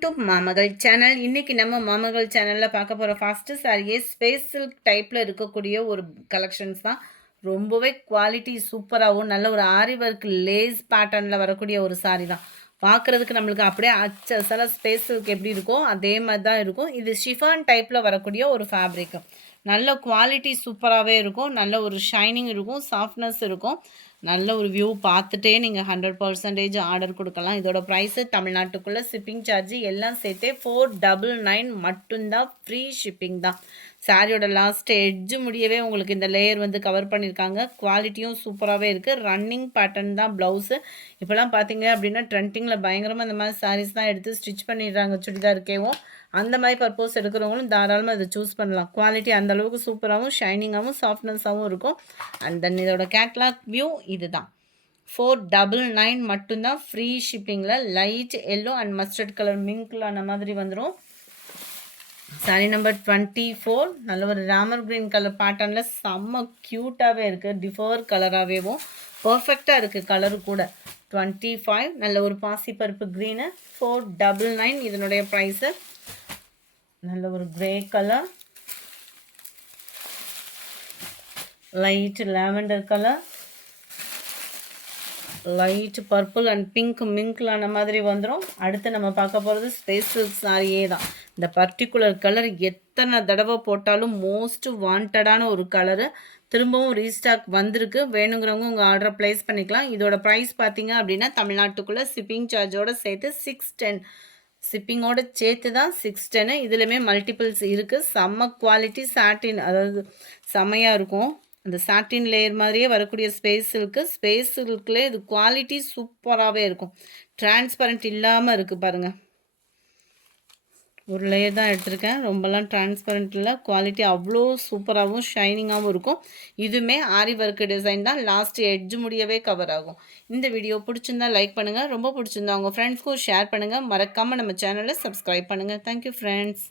To மாமகள் channel. இன்னைக்கு நம்ம மாமகள் சேனல்ல பார்க்க போற ஃபர்ஸ்ட் சாரியே ஸ்பேஸ் சில்க் டைப்ல இருக்கக்கூடிய ஒரு கலெக்ஷன்ஸ் தான். ரொம்பவே குவாலிட்டி சூப்பராகவும் நல்ல ஒரு ஆரி ஒர்க் லேஸ் பேட்டர்ன்ல வரக்கூடிய ஒரு சாரி தான். பார்க்கறதுக்கு நம்மளுக்கு அப்படியே அச்சசல ஸ்பேஸ் சில்க் எப்படி இருக்கோ அதே மாதிரி தான் இருக்கும். இது ஷிஃபான் டைப்ல வரக்கூடிய ஒரு ஃபேப்ரிக். நல்ல குவாலிட்டி சூப்பராகவே இருக்கும். நல்ல ஒரு ஷைனிங் இருக்கும், சாஃப்ட்னஸ் இருக்கும். நல்ல ஒரு வியூ பார்த்துட்டே நீங்கள் 100% ஆர்டர் கொடுக்கலாம். இதோட ப்ரைஸு தமிழ்நாட்டுக்குள்ளே ஷிப்பிங் சார்ஜ் எல்லாம் சேர்த்தே 499 மட்டும்தான். ஃப்ரீ ஷிப்பிங் தான். சாரியோட லாஸ்ட் எட்ஜு முடியவே உங்களுக்கு இந்த லேயர் வந்து கவர் பண்ணியிருக்காங்க. குவாலிட்டியும் சூப்பராகவே இருக்குது. ரன்னிங் பேட்டர்ன் தான் ப்ளவுஸு. இப்போலாம் பார்த்தீங்க அப்படின்னா ட்ரெண்டிங்கில் பயங்கரமாக இந்த மாதிரி சாரீஸ் தான் எடுத்து ஸ்டிச் பண்ணிடுறாங்க சுடிதாருக்கேவும். அந்த மாதிரி பர்பஸ் எடுக்கிறவங்களும் தாராளமாக இதை சூஸ் பண்ணலாம். குவாலிட்டி அந்தளவுக்கு சூப்பராகவும் ஷைனிங்காகவும் சாஃப்ட்னஸாகவும் இருக்கும். அண்ட் தென் இதோட கேட்லாக் வியூ இது தான். 499 மட்டும்தான். ஃப்ரீ ஷிப்பிங்கில் light yellow and mustard colour மிங்க்ல அந்த மாதிரி வந்துடும். சாரி நம்பர் 24 நல்ல ஒரு ராமர் கிரீன் கலர் பேட்டர்னில் செம்ம க்யூட்டாகவே இருக்குது. டிஃபர் கலராகவேவும் பர்ஃபெக்டாக இருக்குது கலரு கூட. 25 நல்ல ஒரு பாசிப்பருப்பு க்ரீனு. 499 இதனுடைய ப்ரைஸு. நல்ல ஒரு grey colour, light lavender colour, light purple and pink மிங்க்லான மாதிரி வந்துடும். அடுத்து நம்ம பார்க்க போகிறது ஸ்பேஸ் சில்க் சாரியே தான். இந்த பர்டிகுலர் கலர் எத்தனை தடவை போட்டாலும் மோஸ்ட் வாண்டடான ஒரு கலரு. திரும்பவும் ரீஸ்டாக் வந்திருக்கு. வேணுங்கிறவங்க உங்கள் ஆர்டரை ப்ளேஸ் பண்ணிக்கலாம். இதோட ப்ரைஸ் பார்த்தீங்க அப்படின்னா தமிழ்நாட்டுக்குள்ளே ஷிப்பிங் சார்ஜோடு சேர்த்து 610. ஷிப்பிங்கோட சேர்த்து தான் 610. இதுலையுமே மல்டிபிள்ஸ் இருக்குது. செம்ம குவாலிட்டி சாட்டின், அதாவது செம்மையாக இருக்கும். அந்த சாட்டின் லேயர் மாதிரியே வரக்கூடிய ஸ்பேஸ் சில்கில் இது குவாலிட்டி சூப்பராகவே இருக்கும். டிரான்ஸ்பரண்ட் இல்லாமல் இருக்குது பாருங்கள். ஒரு லேயர் தான் எடுத்திருக்கேன். ரொம்பலாம் டிரான்ஸ்பரண்ட் இல்லை. குவாலிட்டி அவ்வளோ சூப்பராகவும் ஷைனிங்காகவும் இருக்கும். இதுவுமே ஆரி ஒர்க் டிசைன் தான். லாஸ்ட் எட்ஜ் முடியவே கவர் ஆகும். இந்த வீடியோ பிடிச்சிருந்தா லைக் பண்ணுங்கள். ரொம்ப பிடிச்சிருந்தா உங்கள் ஃப்ரெண்ட்ஸ்க்கும் ஷேர் பண்ணுங்கள். மறக்காமல் நம்ம சேனலை சப்ஸ்கிரைப் பண்ணுங்கள். Thank you friends.